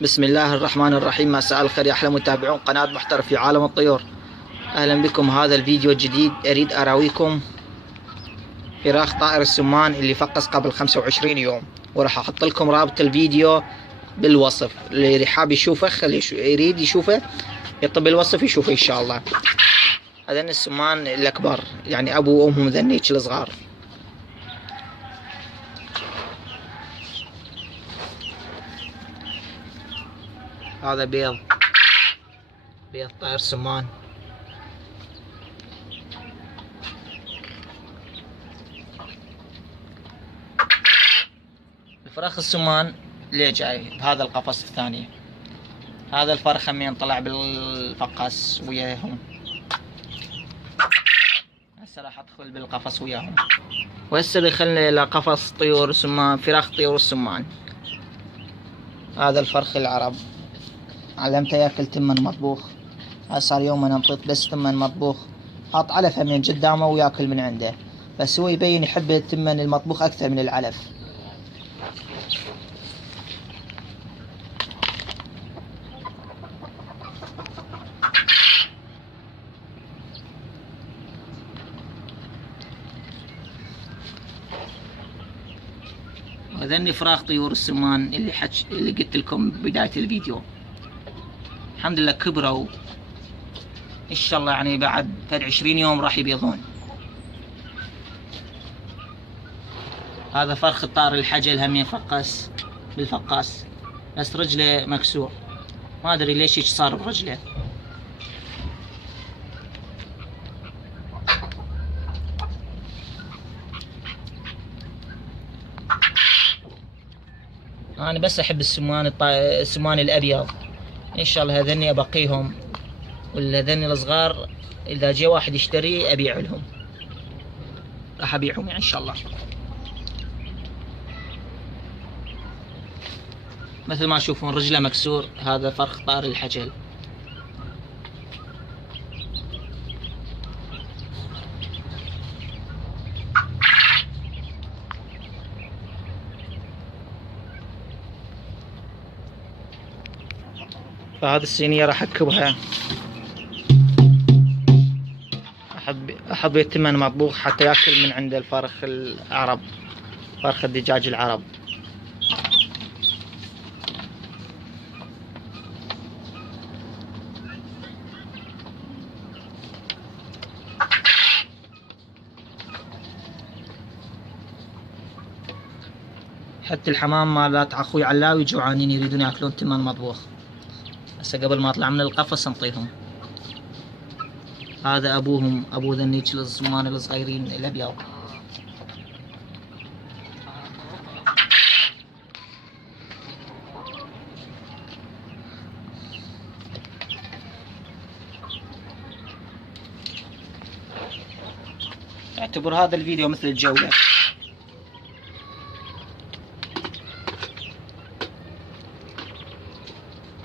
بسم الله الرحمن الرحيم. مساء الخير يا أحلى متابعون قناة محترف في عالم الطيور، أهلا بكم. هذا الفيديو الجديد أريد أراويكم فراخ طائر السمان اللي فقس قبل 25 يوم، وراح أحط لكم رابط الفيديو بالوصف. اللي حاب يشوفه يريد يشوفه يطب بالوصف يشوفه إن شاء الله. هذين السمان الأكبر، يعني أبو وأمهم ذنيك الصغار. هذا بيض طائر سمان. الفراخ السمان ليه جاي بهذا القفص الثاني؟ هذا الفرخ همين طلع بالفقاس وياهم، هسه راح ادخل بالقفص وياهم. وهسه دخلنا الى قفص طيور السمان، فراخ طيور السمان. هذا الفرخ العرب علمته ياكل تمن مطبوخ. صار يوم انا انطيت بس تمن مطبوخ، حاط علف همين قدامه وياكل من عنده، بس هو يبين يحب التمن المطبوخ اكثر من العلف. وهذني فراخ طيور السمان اللي قلت لكم بداية الفيديو. الحمد لله كبروا ان شاء الله، يعني بعد 20 يوم راح يبيضون. هذا فرخ الطائر الحجل هم يفقس بالفقاس، بس رجله مكسور، ما ادري ليش هيك صار برجله. انا بس احب السمان الابيض. ان شاء الله هذني ابقيهم، والهذني الصغار اذا جاء واحد يشتري ابيع لهم، راح ابيعهم يعني ان شاء الله. مثل ما تشوفون رجله مكسور. هذا فرخ طائر الحجل. فهذه الصينية راح أكبها. أحب التمن مطبوخ حتى يأكل من عند الفرخ العرب، فرخ الدجاج العرب. حتى الحمام مالات أخوي علاوي جوعانين يريدون يأكلون تمن مطبوخ. هسه قبل ما اطلع من القفص انطيهم. هذا ابوهم، ابو ذنيك السمان الصغيرين الابيض. اعتبر هذا الفيديو مثل الجولة.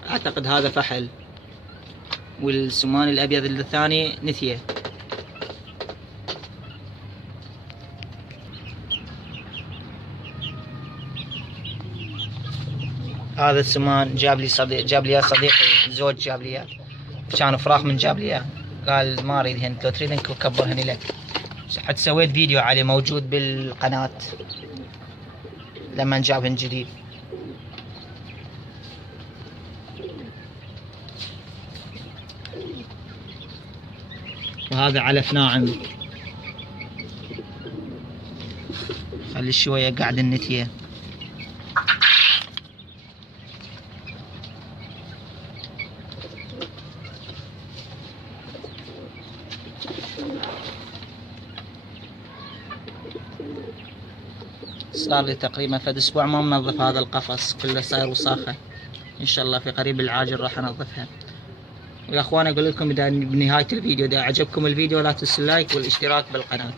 اعتقد هذا فحل، والسمان الابيض الثاني نثيه. هذا السمان جاب لي يا صديقي، زوج جاب لي اياه، كانوا فراخ من جاب لي اياه، قال ما اريد هن، لو تريد انك اكبرهن لك. حتى سويت فيديو عليه موجود بالقناة لما جابهن جديد. وهذا علف ناعم، خلي شوية قاعد النتية. صار لي تقريبا فد اسبوع ما منظف هذا القفص، كله صاير وساخة. ان شاء الله في قريب العاجل راح انظفها. ويا اخوان اقول لكم بنهاية الفيديو، اذا عجبكم الفيديو لا تنسوا اللايك والاشتراك بالقناة.